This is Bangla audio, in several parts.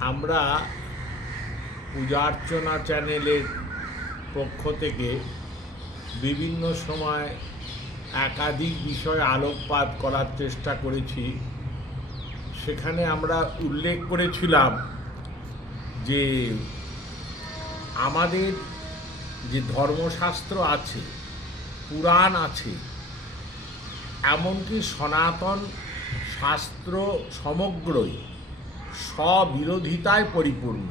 আমরা পূজা অর্চনা চ্যানেলের পক্ষ থেকে বিভিন্ন সময় একাধিক বিষয় আলোকপাত করার চেষ্টা করেছি। সেখানে আমরা উল্লেখ করেছিলাম যে আমাদের যে ধর্মশাস্ত্র আছে, পুরাণ আছে, এমনকি সনাতন শাস্ত্র সমগ্রই স্ববিরোধিতায় পরিপূর্ণ।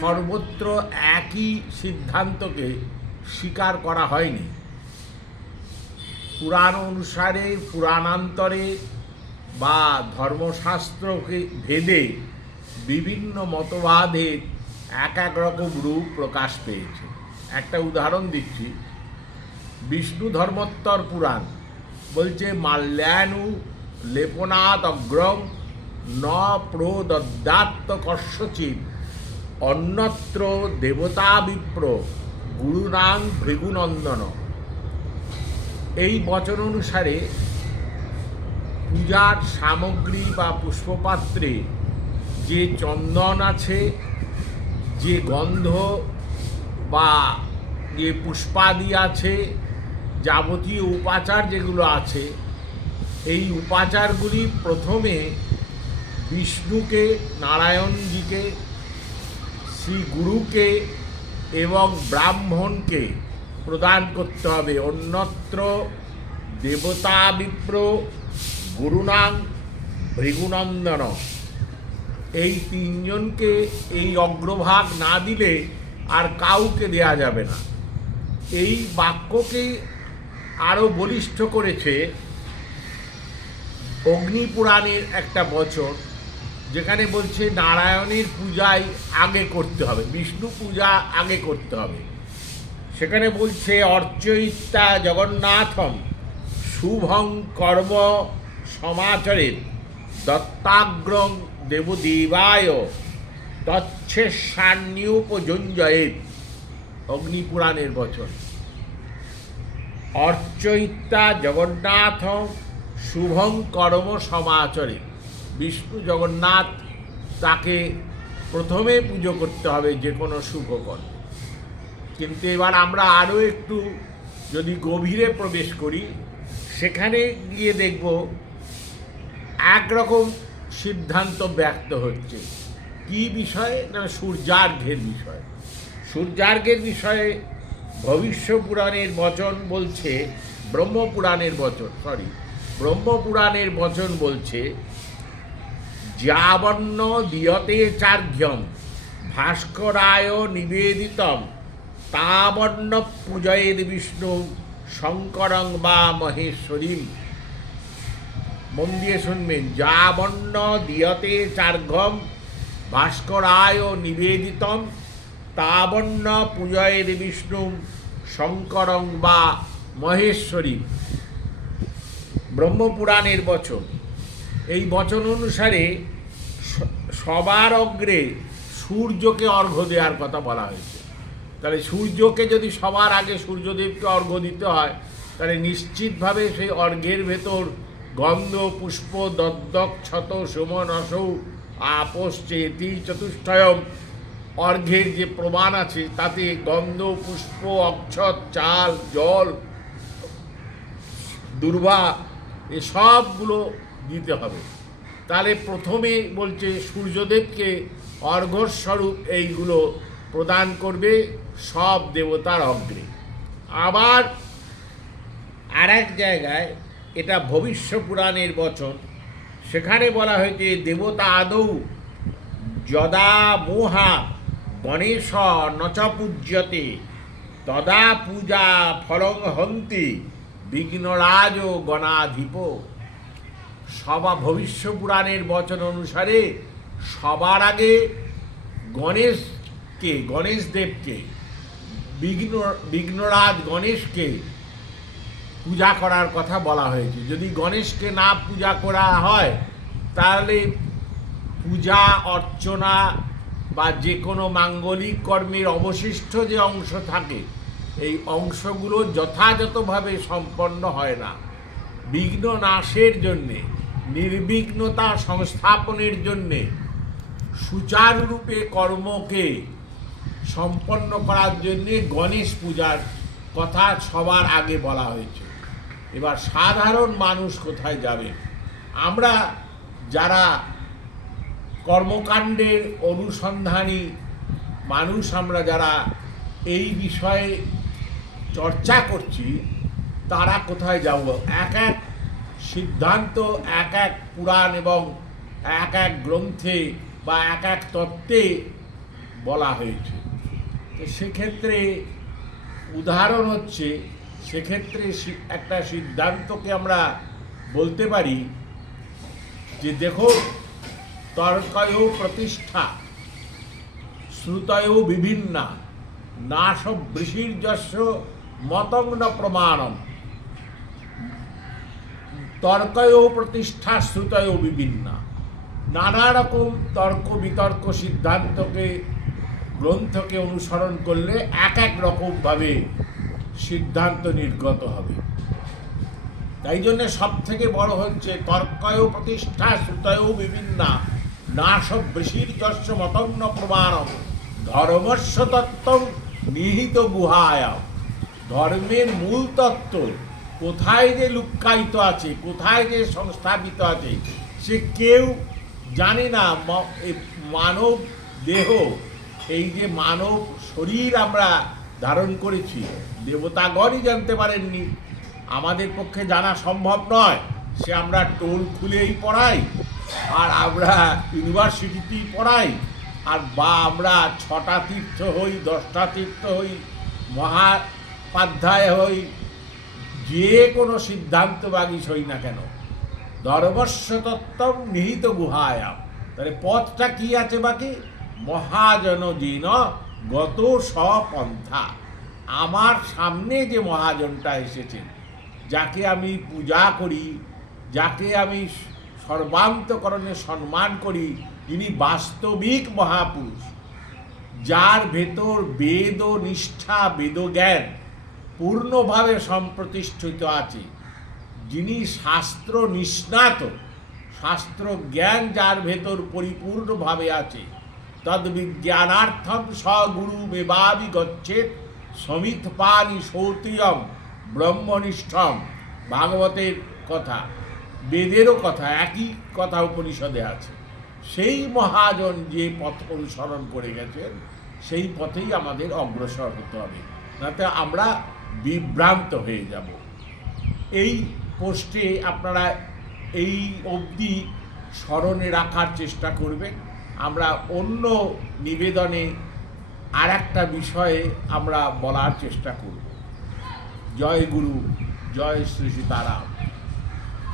সর্বত্র একই সিদ্ধান্তকে স্বীকার করা হয়নি। পুরাণ অনুসারে, পুরাণান্তরে বা ধর্মশাস্ত্রকে ভেদে বিভিন্ন মতবাদের এক এক রকম রূপ প্রকাশ পেয়েছে। একটা উদাহরণ দিচ্ছি। বিষ্ণু ধর্মোত্তর পুরাণ বলছে মাল্যানু লেপনাদ অগ্রম ন প্রদদাত্ত কস্যচিৎ অন্যত্র দেবতা বিপ্র গুরুনাং ভৃগুনন্দন। এই বচন অনুসারে পূজার সামগ্রী বা পুষ্পপাত্রে যে চন্দন আছে, যে গন্ধ বা যে পুষ্পাদি আছে, যাবতীয় উপাচার যেগুলো আছে, এই উপাচারগুলি প্রথমে বিষ্ণুকে, নারায়ণজিকে, শ্রী গুরুকে এবং ব্রাহ্মণকে প্রদান করতে হবে। অন্যত্র দেবতা বিপ্র গুরুনাং ভৃগুনন্দন। এই তিনজনকে এই অগ্রভাগ না দিলে আর কাউকে দেয়া যাবে না। এই বাক্যকে আরও বলিষ্ঠ করেছে অগ্নিপুরাণের একটা বচন, যেখানে বলছে নারায়ণের পূজাই আগে করতে হবে, বিষ্ণু পূজা আগে করতে হবে। সেখানে বলছে অর্চয়িতা জগন্নাথম শুভং কর্ম সমাচরেত দত্তাগ্রং দেবদেবায় তচ্ছেষান্যুপযঞ্জয়েত। অগ্নিপুরাণের বচন। অর্চয়িতা জগন্নাথ শুভং কর্ম সমাচরে। বিষ্ণু জগন্নাথ, তাকে প্রথমে পুজো করতে হবে যে কোনো শুভ কর্ম। কিন্তু এবার আমরা আরও একটু যদি গভীরে প্রবেশ করি, সেখানে গিয়ে দেখব একরকম সিদ্ধান্ত ব্যক্ত হচ্ছে। কি বিষয়ে? না, সূর্যার্ঘ্যের বিষয়ে। সূর্যার্ঘ্যের বিষয়ে ভবিষ্য পুরাণের বচন বলছে, ব্রহ্মপুরাণের বচন বলছে যাবন্ন দিয়তে চার্ঘ্যম ভাস্করায় নিবেদিতম তাবন্ন পূজয়েদ বিষ্ণু শঙ্করং বা মহেশ্বরীম। মন দিয়ে শুনবেন। যাবন্ন দিয়তে চার্ঘ্যম ভাস্করায় নিবেদিতম তাবন্ন পূজয়েদ বিষ্ণু শঙ্করং বা মহেশ্বরী। ব্রহ্মপুরাণের বচন। এই বচন অনুসারে সবার অগ্রে সূর্যকে অর্ঘ্য দেওয়ার কথা বলা হয়েছে। তাহলে সূর্যকে যদি সবার আগে সূর্যদেবকে অর্ঘ্য দিতে হয়, তাহলে নিশ্চিতভাবে সেই অর্ঘ্যের ভেতর গন্ধ, পুষ্প, দদ্দক্ষত সোমনসৌ আপশ্চেতি চতুষ্টয়ম। অর্ঘ্যের যে প্রমাণ আছে তাতে গন্ধ, পুষ্প, অক্ষত, চাল, জল, দুর্বা, এসবগুলো দিতে হবে। তাহলে প্রথমে বলছে সূর্যদেবকে অর্ঘ্যস্বরূপ এইগুলো প্রদান করবে সব দেবতার অগ্রে। আবার আর এক জায়গায়, এটা ভবিষ্য পুরাণের বচন, সেখানে বলা হয়েছে দেবতা আদৌ যদা মোহা গণেশ নচ পূজ্যতে তদা পূজা ফলং হন্তি বিঘ্নরাজ গণাধিপ। ভবিষ্য পুরাণের বচন অনুসারে সবার আগে গণেশদেবকে, বিঘ্নরাজ গণেশকে পূজা করার কথা বলা হয়েছে। যদি গণেশকে না পূজা করা হয়, তাহলে পূজা অর্চনা বা যে কোনো মাঙ্গলিক কর্মের অবশিষ্ট যে অংশ থাকে, এই অংশগুলো যথাযথভাবে সম্পন্ন হয় না। বিঘ্ন নাশের জন্যে নির্বিঘ্নতা সংস্থাপনের জন্যে সুচারুরূপে কর্মকে সম্পন্ন করার জন্যে গণেশ পূজার কথা সবার আগে বলা হয়েছে। এবার সাধারণ মানুষ কোথায় যাবে? আমরা যারা কর্মকাণ্ডের অনুসন্ধানী মানুষ, আমরা যারা এই বিষয়ে চর্চা করছি, তারা কোথায় যাব? এক এক সিদ্ধান্ত এক এক পুরাণ এবং এক এক গ্রন্থে বা এক এক তত্ত্বে বলা হয়েছে। তো সেক্ষেত্রে উদাহরণ হচ্ছে, সেক্ষেত্রে একটা সিদ্ধান্তকে আমরা বলতে পারি যে দেখো, তর্কয় প্রতিষ্ঠা শ্রুতয় বিভিন্না নাশ বৃষির্যস্য মতং ন প্রমাণম। তর্কয় প্রতিষ্ঠা শ্রুতয় বিভিন্না, নানা রকম তর্ক বিতর্ক সিদ্ধান্তকে গ্রন্থকে অনুসরণ করলে এক এক রকমভাবে সিদ্ধান্ত নির্গত হবে। তাই জন্য সব থেকে বড় হচ্ছে তর্কয় প্রতিষ্ঠা শ্রুতয় বিভিন্না নাশ বৃষির্যস্য মতং ন প্রমাণম ধর্মস্য তত্ত্ব নিহিত গুহায়াম। ধর্মের মূল তত্ত্ব কোথায় যে লুক্কায়িত আছে, কোথায় যে সংস্থাপিত আছে, সে কেউ জানে না। মানব দেহ, এই যে মানব শরীর আমরা ধারণ করেছি, দেবতাগণই জানতে পারেননি, আমাদের পক্ষে জানা সম্ভব নয়। সে আমরা টোল খুলেই পড়াই, আর আমরা ইউনিভার্সিটিতেই পড়াই, আর বা আমরা 6টা তীর্থ হই, 10টা তীর্থ হই, মহাপাধ্যায় হই, যে কোনো সিদ্ধান্ত বাগিস হই না কেন, ধর্মস্য তত্ত্বম নিহিত গুহায়াম। তাহলে পথটা কি আছে বাকি? মহাজন জিন গত স্বপন্থা। আমার সামনে যে মহাজনটা এসেছেন, যাকে আমি পূজা করি, যাকে আমি সর্বান্তকরণে সম্মান করি, যিনি বাস্তবিক মহাপুরুষ, যার ভেতর বেদ ও নিষ্ঠা বেদজ্ঞান পূর্ণভাবে সম্প্রতিষ্ঠিত আছে, যিনি শাস্ত্র নিষ্ণাত, শাস্ত্র জ্ঞান যার ভেতর পরিপূর্ণভাবে আছে, তদ্বিজ্ঞানার্থম স্বগুরু মেবাবি গচ্ছেত সমিত পানি সৌত্রিয়ম ব্রহ্মনিষ্ঠম। ভাগবতের কথা, বেদেরও কথা, একই কথা উপনিষদে আছে। সেই মহাজন যে পথ অনুসরণ করে গেছেন, সেই পথেই আমাদের অগ্রসর হতে হবে, নাতে আমরা বিভ্রান্ত হয়ে যাব। এই পোস্টে আপনারা এই অবধি স্মরণে রাখার চেষ্টা করবেন। আমরা অন্য নিবেদনে আর একটা বিষয়ে আমরা বলার চেষ্টা করব। জয় গুরু, জয় শ্রী সীতারাম।